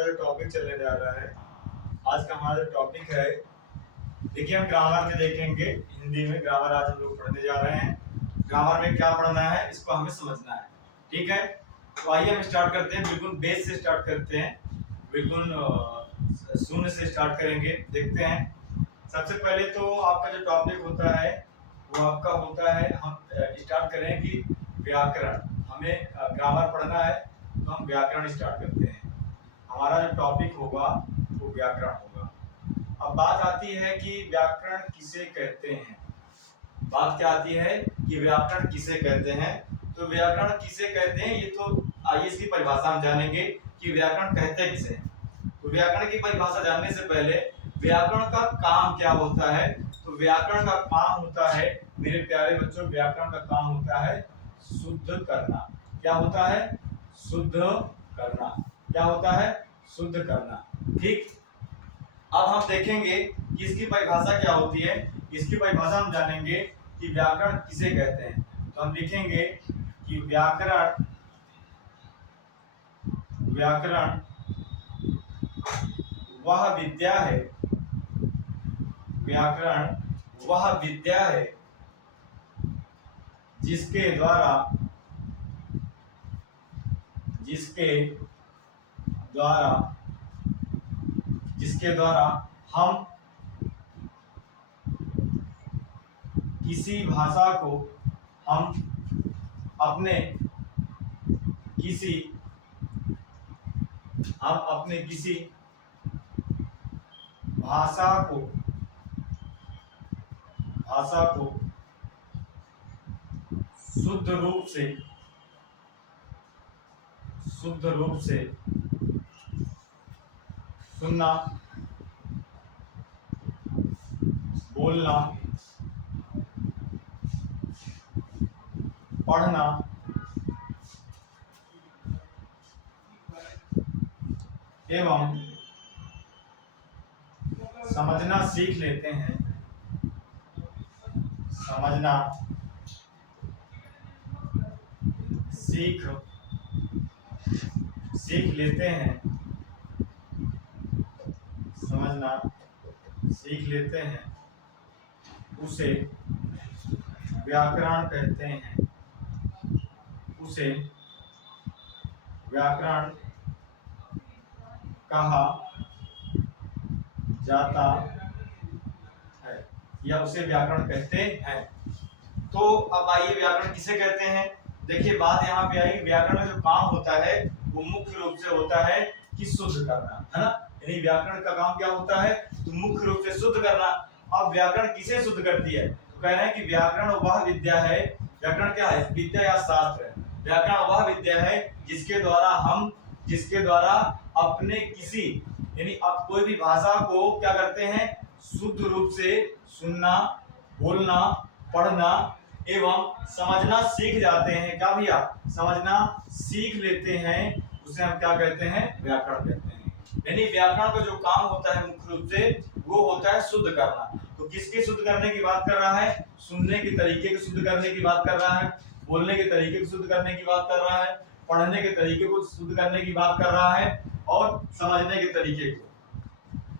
हमारा जो टॉपिक चलने जा रहा है, आज का हमारा जो टॉपिक है, देखिए हम ग्रामर में देखेंगे। हिंदी में ग्रामर आज हम लोग पढ़ने जा रहे हैं। ग्रामर में क्या पढ़ना है इसको हमें समझना है, ठीक है। तो आइए हम स्टार्ट करते हैं, बिल्कुल बेस से स्टार्ट करते हैं, बिल्कुल शून्य से स्टार्ट करेंगे। देखते हैं सबसे पहले तो आपका जो टॉपिक होता है वो आपका होता है, हम स्टार्ट करें कि व्याकरण। हमें ग्रामर पढ़ना है तो हम व्याकरण स्टार्ट करते हैं। हमारा जो टॉपिक होगा वो व्याकरण होगा। अब बात आती है कि व्याकरण किसे कहते हैं। बात क्या आती है कि व्याकरण किसे कहते हैं। तो व्याकरण किसे कहते हैं, ये तो आइए इसकी परिभाषा हम जानेंगे कि व्याकरण कहते किसे हैं। तो व्याकरण की परिभाषा जानने से पहले व्याकरण का काम क्या होता है। तो व्याकरण का काम होता है, मेरे प्यारे बच्चों, व्याकरण का काम होता है शुद्ध करना। क्या होता है? शुद्ध करना। क्या होता है? शुद्ध करना। ठीक। अब हम देखेंगे कि इसकी परिभाषा क्या होती है। इसकी परिभाषा हम जानेंगे कि व्याकरण किसे कहते हैं। तो हम लिखेंगे कि व्याकरण वह विद्या है, व्याकरण वह विद्या है जिसके द्वारा हम किसी भाषा को अपने किसी भाषा को शुद्ध रूप से सुनना, बोलना, पढ़ना एवं समझना सीख लेते हैं। समझना सीख लेते हैं। समझना सीख लेते हैं, उसे व्याकरण कहते हैं। उसे व्याकरण कहा जाता है या उसे व्याकरण कहते हैं। तो अब आइए व्याकरण किसे कहते हैं। देखिए बात यहाँ पे आई, व्याकरण का जो काम होता है वो मुख्य रूप से होता है कि शुद्ध करना, है ना। यानी व्याकरण का काम क्या होता है, तो मुख्य रूप से शुद्ध करना। अब व्याकरण किसे शुद्ध करती है, तो कह रहे हैं कि व्याकरण वह विद्या है। व्याकरण क्या है? विद्या या शास्त्र है। व्याकरण वह विद्या है जिसके द्वारा अपने किसी, यानी अब कोई भी भाषा को क्या करते हैं, शुद्ध रूप से सुनना, बोलना, पढ़ना एवं समझना सीख जाते हैं। क्या भैया? समझना सीख लेते हैं, उसे हम क्या कहते हैं? व्याकरण कहते हैं। यानी व्याकरण का जो काम होता है मुख्य रूप से वो होता है शुद्ध करना। तो किसके शुद्ध करने की बात कर रहा है? सुनने के तरीके को शुद्ध करने की बात कर रहा है, बोलने के तरीके को शुद्ध करने की बात कर रहा है, पढ़ने के तरीके को शुद्ध करने की बात कर रहा है और समझने के तरीके को।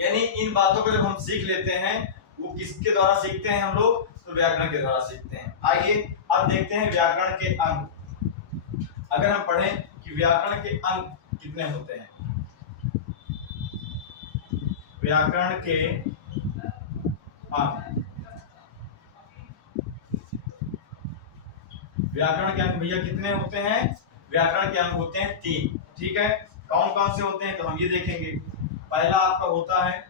यानी इन बातों को जब हम सीख लेते हैं, वो किसके द्वारा सीखते हैं हम लोग? तो व्याकरण के द्वारा सीखते हैं। आइए अब देखते हैं व्याकरण के अंग। अगर हम पढ़ें कि व्याकरण के अंग कितने होते हैं। व्याकरण के अंग, व्याकरण के अंग भैया कितने होते हैं? व्याकरण के अंग होते हैं 3। ठीक है, कौन कौन से होते हैं तो हम ये देखेंगे। पहला आपका होता है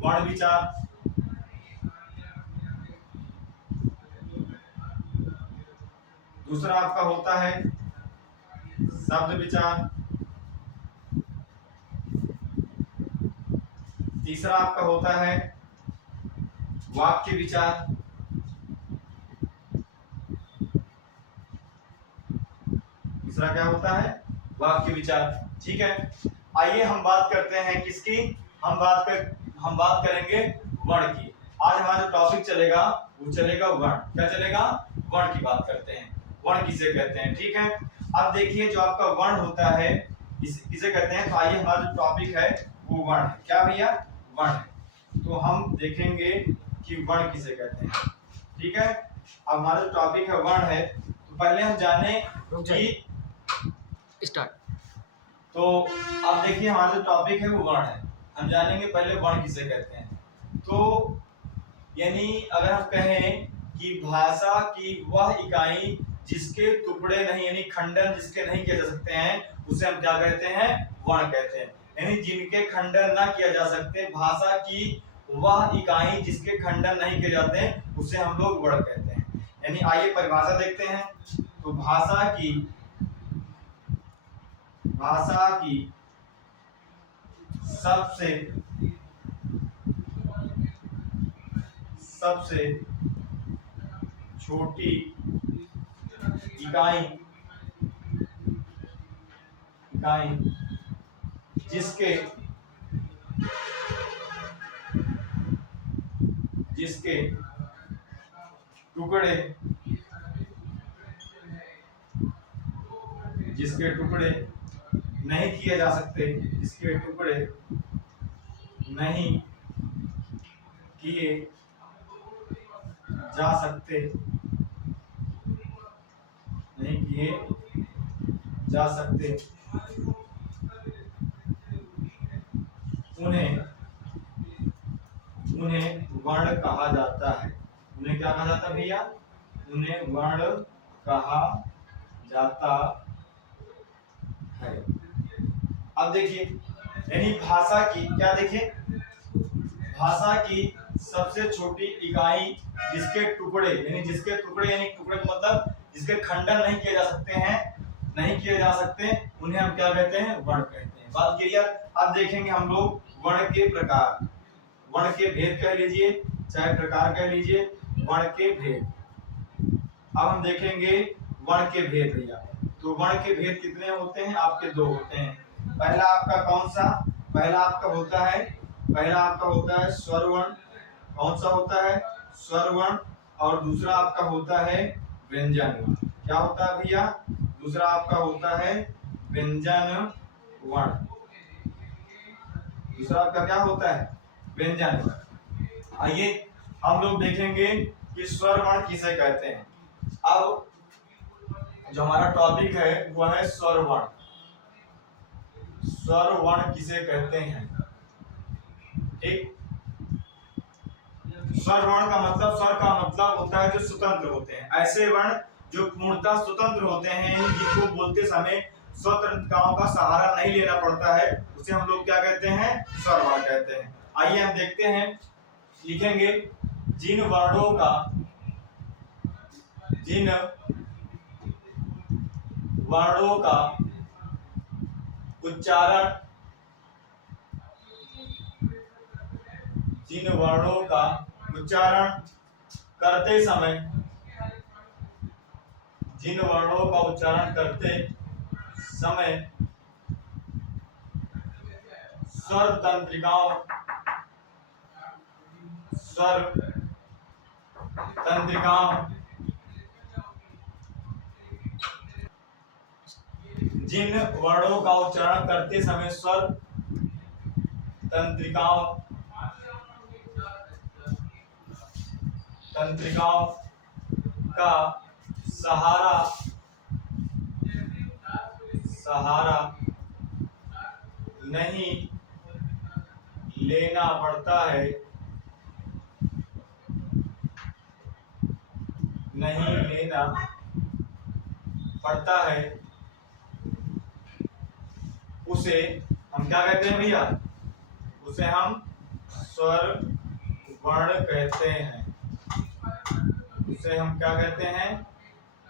वर्ण विचार, दूसरा आपका होता है शब्द विचार, तीसरा आपका होता है वाक्य विचार, तीसरा क्या होता है? वाक्य विचार। ठीक है, आइए हम बात करते हैं किसकी। हम बात करेंगे वर्ण की। आज हमारा जो टॉपिक चलेगा वो चलेगा वर्ण। क्या चलेगा? वर्ण की बात करते हैं। वर्ण किसे कहते हैं, ठीक है। अब देखिए जो आपका वर्ण होता है किसे कहते हैं। तो आइए हमारा जो टॉपिक है वो वर्ण है। क्या भैया? वर्ण है। तो हम देखेंगे कि वर्ण किसे कहते हैं। ठीक है, अब हमारा जो टॉपिक है वर्ण है, तो पहले हम जाने कि स्टार्ट। तो अब देखिए हमारा जो टॉपिक है वो वर्ण है। हम जानेंगे पहले वर्ण किसे कहते हैं। तो यानी अगर हम कहें कि भाषा की वह इकाई जिसके टुकड़े नहीं यानी खंडन जिसके नहीं किए जा सकते हैं, उसे हम क्या कहते हैं? वर्ण कहते हैं। यानी जिनके खंडन ना किया जा सकते, भाषा की वह इकाई जिसके खंडन नहीं किए जाते हैं, उसे हम लोग वर्ण कहते हैं। यानी आइए परिभाषा देखते हैं। तो भाषा की सबसे छोटी इकाई जिसके टुकड़े नहीं किए जा सकते, जिसके टुकड़े नहीं किए जा सकते, उन्हें वर्ण कहा जाता है। उन्हें क्या कहा जाता है भैया? उन्हें वर्ण कहा जाता है। अब देखिए यानी भाषा की क्या देखिए, भाषा की सबसे छोटी इकाई जिसके टुकड़े यानी टुकड़े का मतलब जिसके खंडन नहीं किए जा सकते, उन्हें हम क्या कहते हैं? वर्ण कहते हैं। बात क्लियर? अब देखेंगे हम लोग वर्ण के प्रकार, वर्ण के भेद कह लीजिए चाहे प्रकार कह लीजिए, वर्ण के भेद। अब हम देखेंगे वर्ण के भेद भैया। तो वर्ण के भेद कितने होते हैं? आपके दो होते हैं। पहला आपका कौन सा? पहला आपका होता है स्वर वर्ण। कौन सा होता है? स्वर वर्ण। और दूसरा आपका होता है व्यंजन वर्ण। क्या होता है भैया? दूसरा आपका होता है व्यंजन वर्ण। दूसरा आपका क्या होता है? व्यंजन वर्ण। आइए हम लोग देखेंगे कि स्वर वर्ण किसे कहते हैं। अब जो हमारा टॉपिक है वो है स्वर वर्ण। स्वर वर्ण किसे कहते हैं? ठीक, स्वर वर्ण का मतलब होता है जो स्वतंत्र होते हैं। ऐसे वर्ण जो पूर्णतः स्वतंत्र होते हैं, जिनको बोलते समय स्वतंत्रताओं का सहारा नहीं लेना पड़ता है, उसे हम लोग क्या कहते हैं? स्वर वर्ण कहते हैं। आइए हम देखते हैं, लिखेंगे जिन वर्णों का उच्चारण करते समय स्वर तंत्रिकाओं जिन वर्णों का उच्चारण करते समय स्वर तंत्रिकाओं का सहारा नहीं लेना पड़ता है, उसे हम क्या कहते हैं भैया? उसे हम स्वर वर्ण कहते हैं। उसे हम क्या कहते हैं?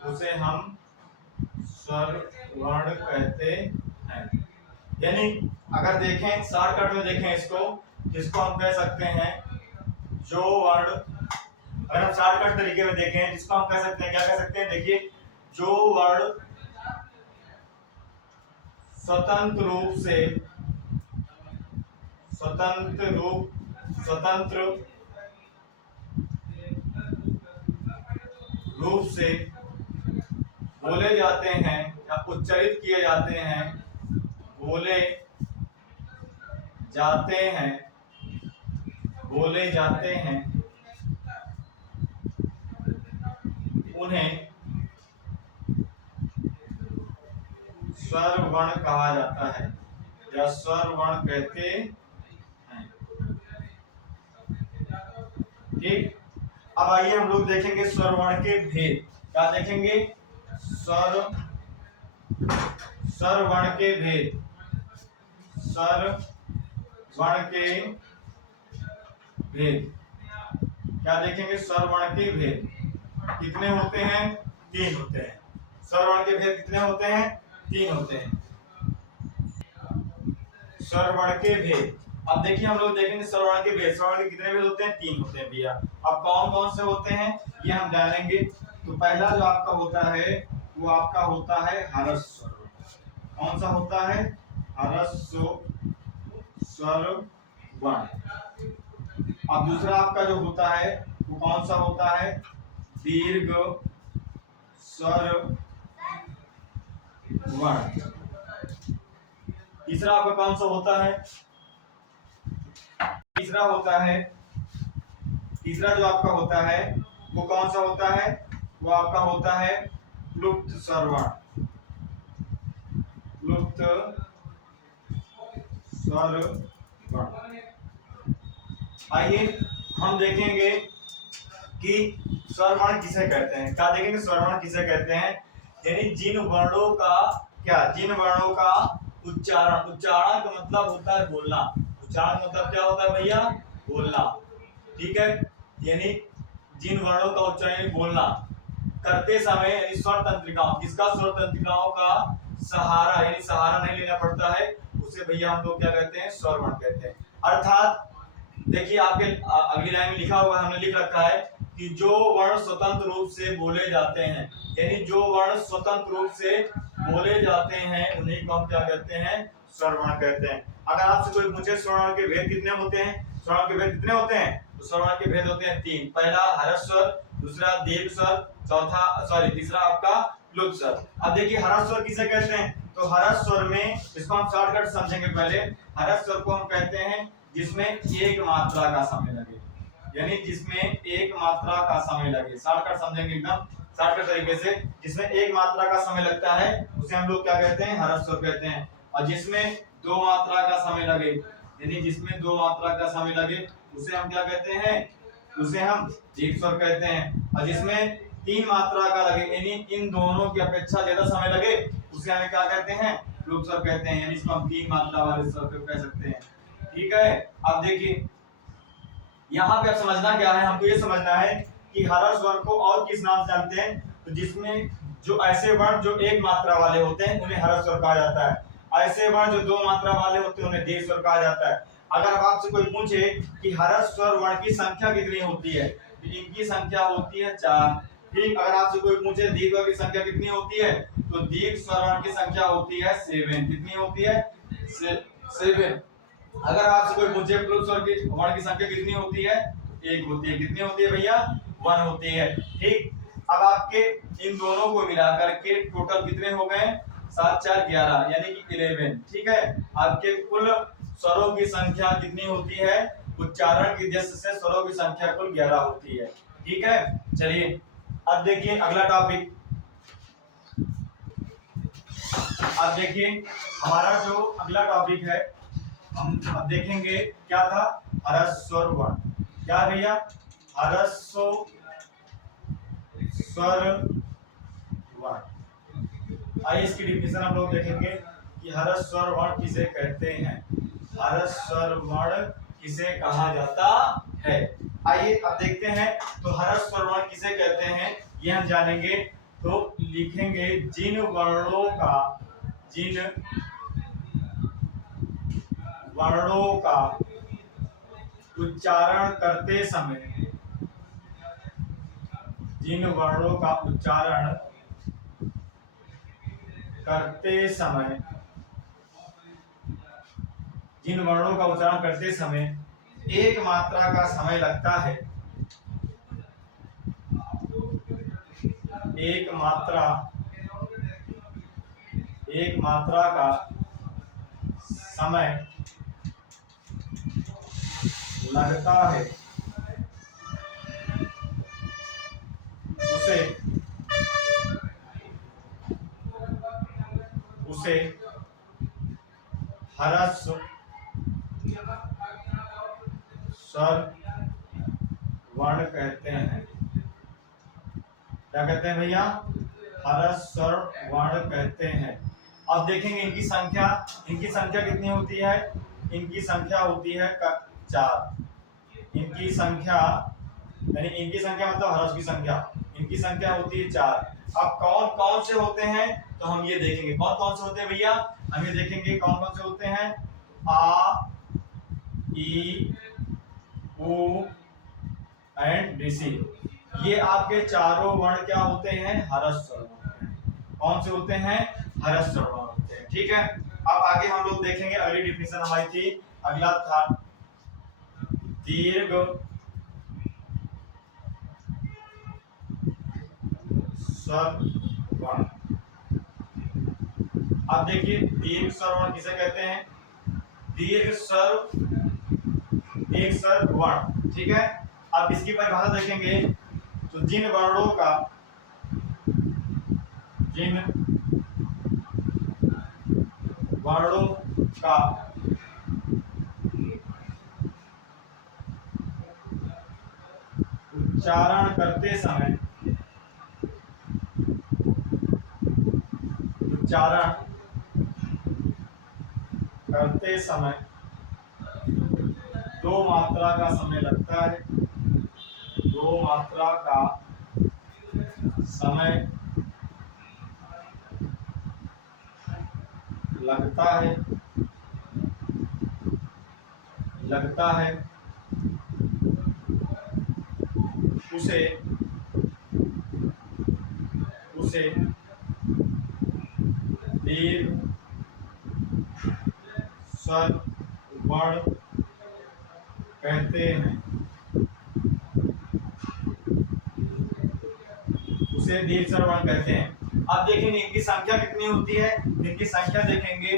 उसे हम स्वर वर्ण कहते हैं। यानी अगर देखें शॉर्टकट में देखें इसको हम कह सकते हैं जो वर्ण, अगर हम शॉर्टकट तरीके में देखें जिसको हम कह सकते हैं, क्या कह सकते हैं? देखिए जो वर्ण स्वतंत्र रूप से बोले जाते हैं या उच्चारित किए जाते हैं, बोले जाते हैं उन्हें स्वर वर्ण कहा जाता है या स्वर वर्ण कहते हैं। ठीक, अब आइए हम लोग देखेंगे स्वर वर्ण के भेद। क्या देखेंगे? स्वर वर्ण के भेद। स्वर वर्ण के भेद क्या देखेंगे? स्वर वर्ण के भेद कितने होते हैं? 3 होते हैं। स्वर वर्ण के भेद कितने होते हैं? 3 होते हैं। स्वर वर्ण के भेद, अब देखिए हम लोग देखेंगे स्वर वर्ण के भेद। स्वर वर्ण के कितने भेद होते हैं? 3 होते हैं भैया। अब कौन कौन से होते हैं ये हम जानेंगे। तो पहला जो आपका होता है वो आपका होता है ह्रस्व स्वर। कौन सा होता है? ह्रस्व स्वर वर्ण। अब दूसरा आपका जो होता है वो कौन सा होता है? दीर्घ स्वर वर्ण। तीसरा आपका कौन सा होता है? तीसरा जो आपका होता है वो कौन सा होता है? वो आपका होता है लुप्त स्वर वर्ण। लुप्त स्वर वर्ण। आइए हम देखेंगे कि स्वर वर्ण किसे कहते हैं। क्या देखेंगे? स्वर वर्ण किसे कहते हैं, यानी जिन वर्णों का उच्चारण। उच्चारण का मतलब होता है बोलना। उच्चारण का मतलब क्या होता है भैया? बोलना। ठीक है, यानी जिन वर्णों का उच्चारण बोलना करते समय, यानी स्वर तंत्रिकाओं, किसका? स्वर तंत्रिकाओं का सहारा, यानी सहारा नहीं लेना पड़ता है, उसे भैया हम लोग क्या कहते हैं? स्वर वर्ण कहते हैं। अर्थात देखिए आपके अगली लाइन में लिखा हुआ है, हमने लिख रखा है कि जो वर्ण स्वतंत्र रूप से बोले जाते हैं, यानी जो वर्ण स्वतंत्र रूप से बोले जाते हैं उन्हीं को हम क्या कहते हैं? स्वर वर्ण कहते हैं। अगर आपसे कोई पूछे स्वर वर्ण के भेद कितने होते हैं, स्वर वर्ण के भेद कितने होते हैं, तो स्वर वर्ण के भेद होते हैं 3। पहला ह्रस्व स्वर, दूसरा दीर्घ स्वर, तीसरा आपका लुप्त स्वर। अब देखिए ह्रस्व स्वर किसे कहते हैं? तो ह्रस्व स्वर में, इसको हम शॉर्टकट समझेंगे पहले। ह्रस्व स्वर को हम कहते हैं जिसमें एक मात्रा का समय लगे, यानी जिसमें एक मात्रा का समय लगे। शॉर्टकट समझेंगे एकदम शॉर्टकट तरीके से। जिसमें एक मात्रा का समय लगता है उसे हम लोग क्या कहते हैं? ह्रस्व स्वर कहते हैं। और जिसमें 2 मात्रा का समय लगे, यानी जिसमें 2 मात्रा का समय लगे उसे हम क्या कहते हैं? उसे हम दीर्घ स्वर कहते हैं। और जिसमें 3 मात्रा का लगे, यानी इन दोनों की अपेक्षा ज्यादा समय लगे, उसे हमें क्या कहते हैं? लुप्त स्वर कहते हैं। यानी इसको हम 3 मात्रा वाले स्वर कह सकते हैं। ठीक है, अब देखिए यहाँ पे अब समझना क्या है, हमको ये समझना है कि ह्रस्व स्वर को और किस नाम से जानते हैं। तो जिसमें जो ऐसे वर्ण जो एक मात्रा वाले होते हैं उन्हें ह्रस्व स्वर कहा जाता है। ऐसे वर्ण जो 2 मात्रा वाले होते हैं उन्हें दीर्घ स्वर कहा जाता है। अगर आपसे कोई पूछे कि ह्रस्व स्वर वर्ण की संख्या कितनी होती है, तो इनकी संख्या होती है 4। ठीक, अगर आपसे कोई पूछे दीर्घ स्वर की संख्या कितनी होती है, तो दीर्घ स्वर वर्ण की संख्या होती है 7। कितनी होती है? 7। अगर आपसे कोई पूछे लुप्त स्वर की वर्ण की संख्या कितनी होती है, तो 1 होती है। कितनी होती है भैया? 1 होती है। ठीक, अब आपके इन दोनों को मिलाकर के टोटल कितने हो गए? 7 4 11, यानी कि 11। ठीक है, आपके कुल स्वरों की संख्या कितनी होती है? उच्चारण की दृष्टि से स्वरों की संख्या कुल 11 होती है। ठीक है, चलिए अब देखिए अगला टॉपिक। अब देखिए हमारा जो अगला टॉपिक है, हम अब देखेंगे क्या था? ह्रस्व स्वर वर्ण। क्या भैया? ह्रस्व स्वर वर्ण। आइए इसकी डिफिनेशन हम लोग देखेंगे कि ह्रस्व स्वर वर्ण किसे कहते हैं, ह्रस्व स्वर वर्ण किसे कहा जाता है। आइए अब देखते हैं। तो ह्रस्व स्वर वर्ण किसे कहते हैं ये हम जानेंगे। तो लिखेंगे जिन वर्णों का उच्चारण करते समय, जिन वर्णों का उच्चारण करते समय एक मात्रा का समय लगता है, एक मात्रा का समय लगता है उसे उसे हरस वर्ण कहते हैं। क्या कहते हैं भैया? हरस वर्ण कहते हैं। अब देखेंगे इनकी संख्या कितनी होती है? इनकी संख्या होती है 4। इनकी संख्या यानी इनकी संख्या मतलब हरस की संख्या, इनकी संख्या होती है 4। अब कौन कौन से होते हैं तो हम ये देखेंगे कौन कौन से होते हैं भैया, हम ये देखेंगे कौन कौन से होते हैं। आ, ई, उ एंड ऋषि, ये आपके चारों वर्ण क्या होते हैं? हरस वर्ण। कौन से होते हैं? हरस वर्ण होते हैं। ठीक है, अब आगे हम लोग देखेंगे अगली डिफिनेशन हमारी थी, अगला था दीर्घ स्वर वर्ण। अब देखिए दीर्घ स्वर वर्ण किसे कहते हैं? दीर्घ स्वर एक स्वर वर्ण। ठीक है, अब इसकी परिभाषा देखेंगे तो जिन वर्णों का उच्चारण करते समय दो मात्रा का समय लगता है। दो मात्रा का समय लगता है उसे दीर्घ स्वर वर्ण कहते हैं। उसे दीर्घ स्वर वर्ण कहते हैं। अब देखेंगे इनकी संख्या कितनी होती है। इनकी संख्या देखेंगे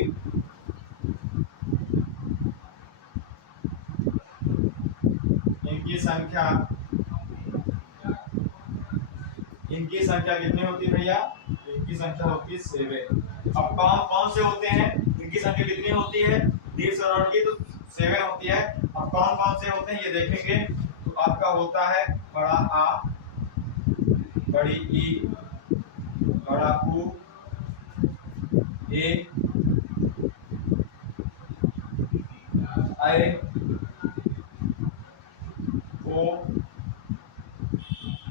इनकी संख्या कितनी होती है भैया? इनकी संख्या होती है 7। अब कौन कौन से होते हैं? इनकी संख्या कितनी होती है दीर्घ स्वर वर्ण की? तो 7 होती है। अब कौन कौन से होते हैं ये देखेंगे तो आपका होता है बड़ा आ, बड़ी ई, बड़ा उ, ए, ऐ, ओ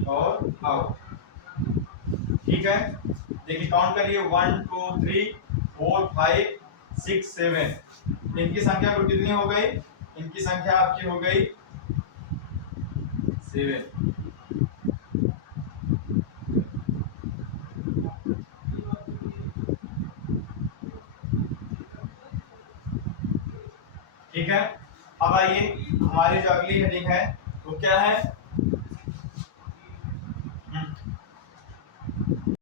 और औ। ठीक है, देखिए काउंट करिए 1 2 3 4 5 6 7। इनकी संख्या कुल कितनी हो गई? इनकी संख्या आपकी हो गई 7। ठीक है, अब आइए हमारी जो अगली हेडिंग है वो क्या है?